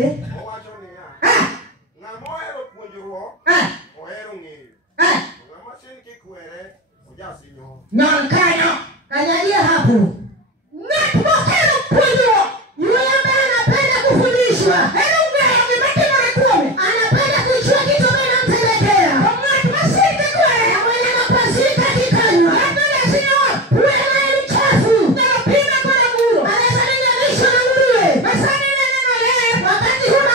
nade? Owacho niya. Ng'ama ohero puonjruok ohero ng'eyo. Ng'ama sin kikwere ojasinyo. Nyankanyo. Kanyalia hapo. Ng'at mohero puonjruok. Yule ambaye anapenda kufundishwa. Hero ng'eyo gima timore kuome. Anapenda kujua kitu ambacho anamtendekea. Ng'at masin kikwere. Mwenye anapasika kikanywa. Anapenda sinyo. Huwe naye mchafu. Anapima kwa nguru. Anasalia lisho na nguruwe. Masani neno leo. Wakati huna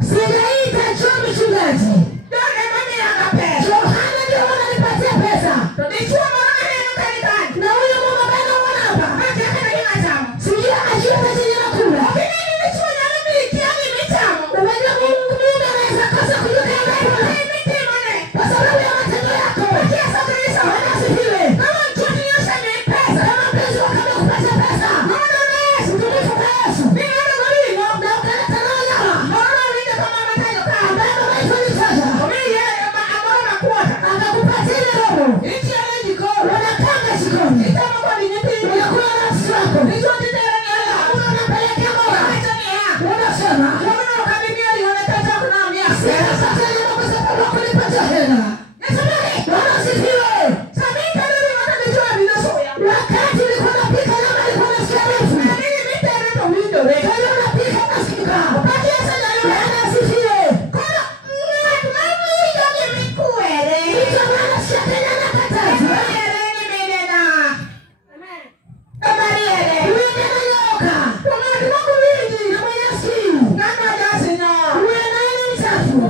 Sijaita John mchungaji.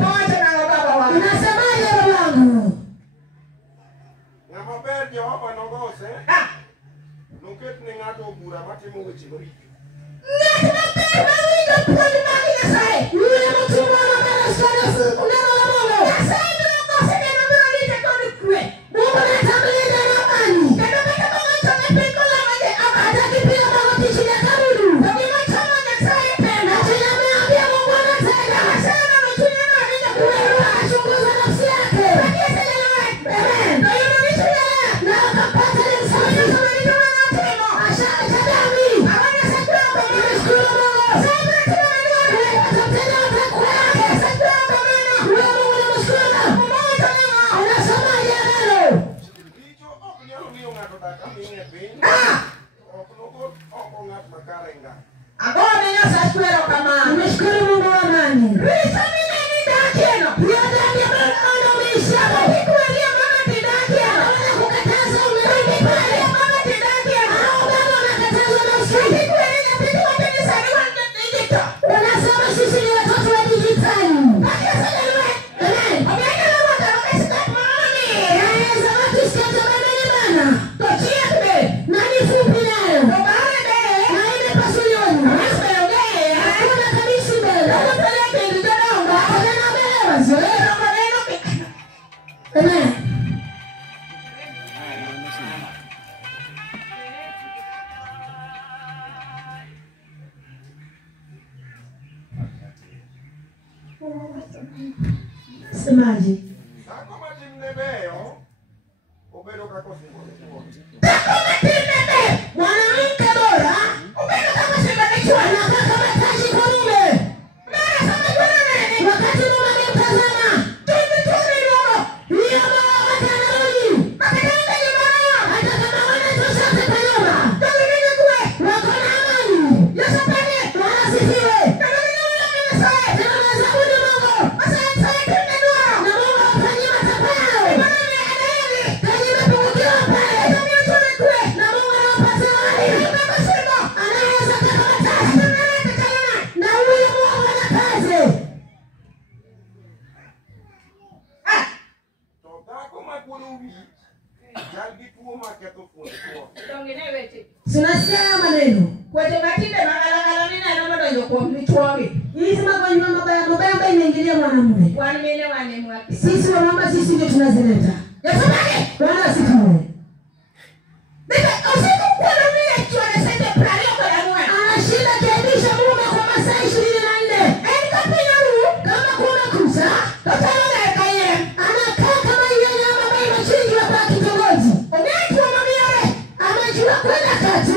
pamoja na baba wangu. Unasemaje babangu? Ngama ber Jehova nogose. Nuket ni ngato bura matimo weche maricho. Semaji. Ako matimne beyo, obedo kako singo. Mwanamke bora, ubedo kama simba na kaka mataji kwa mume. Mara kama kuna nini? Wakati mume amemtazama, tume roho. Hiyo mama watanarudi. Makatanga nyumbani. Hata kama wanatosha kwa nyumba. Tume kuwe. Wako na amani. Yesu pale. Wanasifiwe. Tunasikia maneno. Kwa matinde magalagala nina ndio ndio kwa mchwage. Hizi magonjwa mabaya ambayo inaingilia mwanamume. Kwani mimi wane mwapi? Sisi wamama sisi ndio tunazileta. Yasamani, Bwana asifiwe. Bebe, usiku kwa nini tunasema plani kwa yangu? Anashinda kiadisha mume kwa masaa 24. Kapina huu kama kuna kusa, tutaona yakaye. Anakaa kama ile nyama ambayo inachinjwa kwa kitongoji. Unaitwa mami yale. Amejua kwenda kati.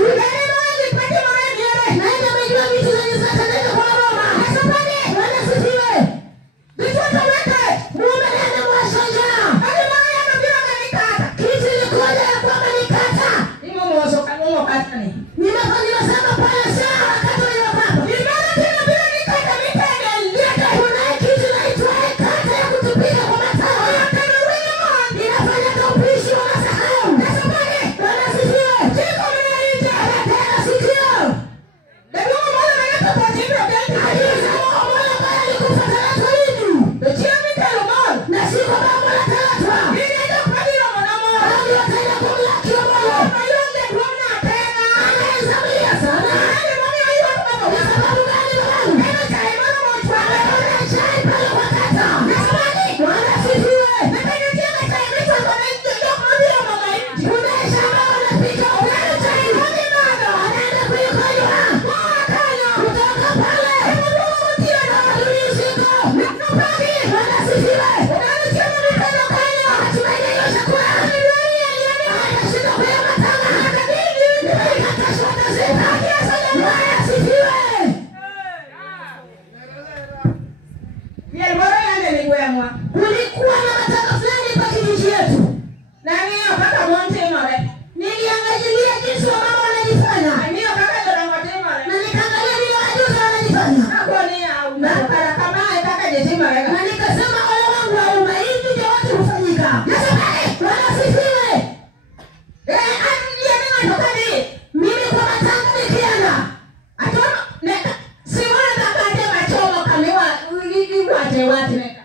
Kulikuwa na mataka fulani kwa kijiji yetu. Na mimi mpaka mwante mare. Niliangalia jinsi mama wanajifanya. Mimi mpaka ndo mwante mare. Na nikaangalia vile wajuzi wanajifanya. Hapo ni au na para kama nataka jeshi mare. Na nikasema ole wangu au hivi ndio watu hufanyika. Nasemaje? Wanasifiwe. Mimi kwa matanga nikiana. Atona si wana kama machomo kama wa wate.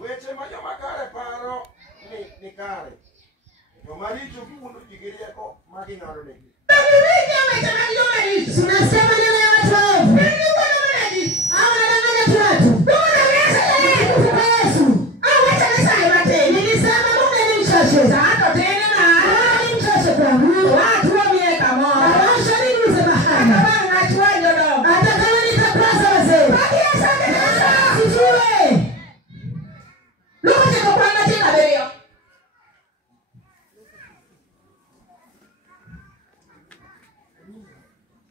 Weche ma joma kare paro ni kare. Joma richo kundo jigirieko maging'ado negi. Tunasema neno ya watu waovu. Au wanadanganya tu watu. Yesu. Nilisema Mungu ni mchache. Ni mchache kwa Mungu. Watu wameeka moyo. Washa nini usema hana. Hata kama nitakwasa wazee. Sijue.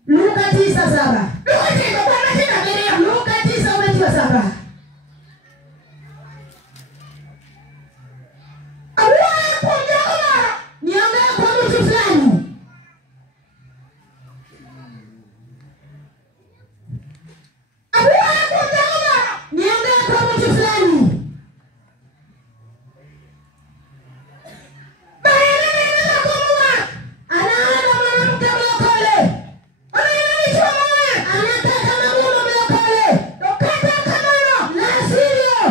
Luka 9:7. Luka 9:7. Niongee kwa mtu fulani. Niongee kwa mtu fulani. Anaona mwanamke mlokole. Anataka mamuno mlokole. La sivyo.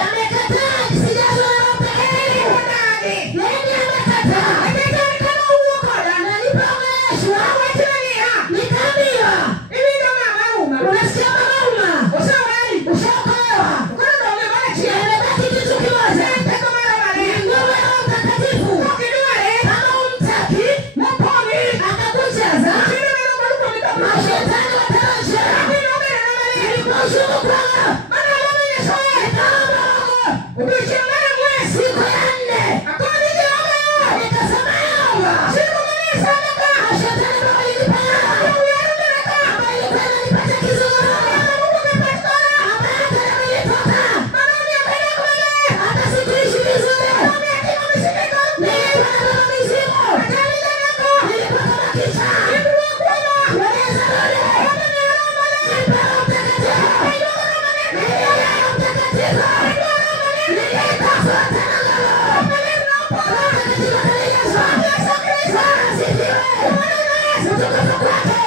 Amekataa kisijazwa na mtakatifu. Yeye amekataa. Nalipoongeleshwa. Nikaambiwa. Unasikia mauma. Ushaokolewa. Imebaki kitu kimoja. Nguvu ya mtakatifu. Kama umtaki, akakujaza. Mashetani watarasha. Niliposhuku kwanga. Siku ya 4. Nikasema yawa. Mashetani walinipea. Ambayo ilikuwa inanipata kizunguzungu. Ambayo hata yamenitoka. Hata sikuishi vizuri. Nilikuwa kama mizimu. Nilikuwa kama kicha. Waweza rudi. Nipewa mtakatifu. Nilielewa mtakatifu. Nilitafuta na ngalo. Mtakatifu akanijazwa. Bwana asifiwe. Utukufu kwake.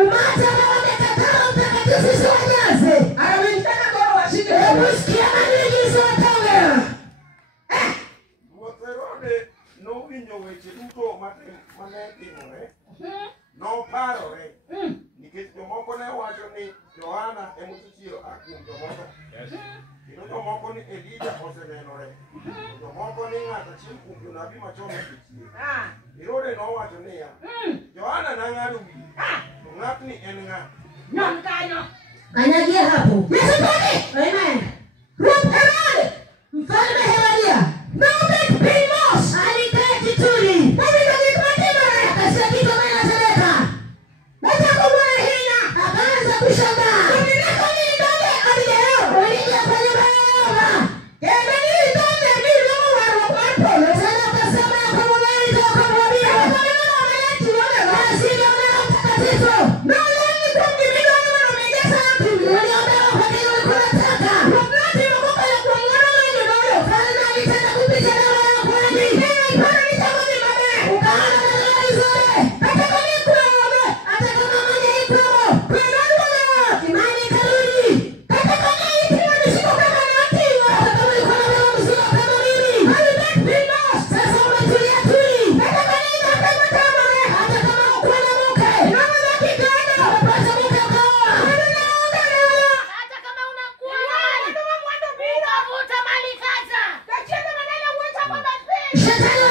Umati ambao wamekataa mtakatifu sisi wajaze. Hebu sikia maagizo wataongea. Ruoth Herode nowinjo weche duto mane timore. Noparore. Nikech jomoko ne wacho ni Johana emochiero kuom jomoko. Kendo jomoko ni Elija osenenore. Jomoko ni ng'ato achiel kuom jonabi machon osechier. Herode nowacho niya, Johana nang'ado wiye. To ng'atni en ng'a? Kanyagia hapo. Amen. Ruoth Herode, Mfalme Herodia, alikaa kituni. Akasikia kitu ambayo inatendeka. Akaanza kushangaa. Ulija kwa nyumba ya Yehova. Tena akasema ya kwamba wewe utakuwa mwaminifu. Na sivyo Roho Mtakatifu. Uliondoka kwa kile ulikuwa unataka. Mfalme alitaka kupita na wewe kwani. Ukaona neno vizuri. Hata kama mmoja ikuwa. Imani ikarudi. Hata kama ulikuwa na wewe mzima kama mimi. Sasa umetulia tuli. Hata kama ukuwa na mke. Umepata mke ukaoa. Hata kama unakuwa unavuta mali kaza. Shetani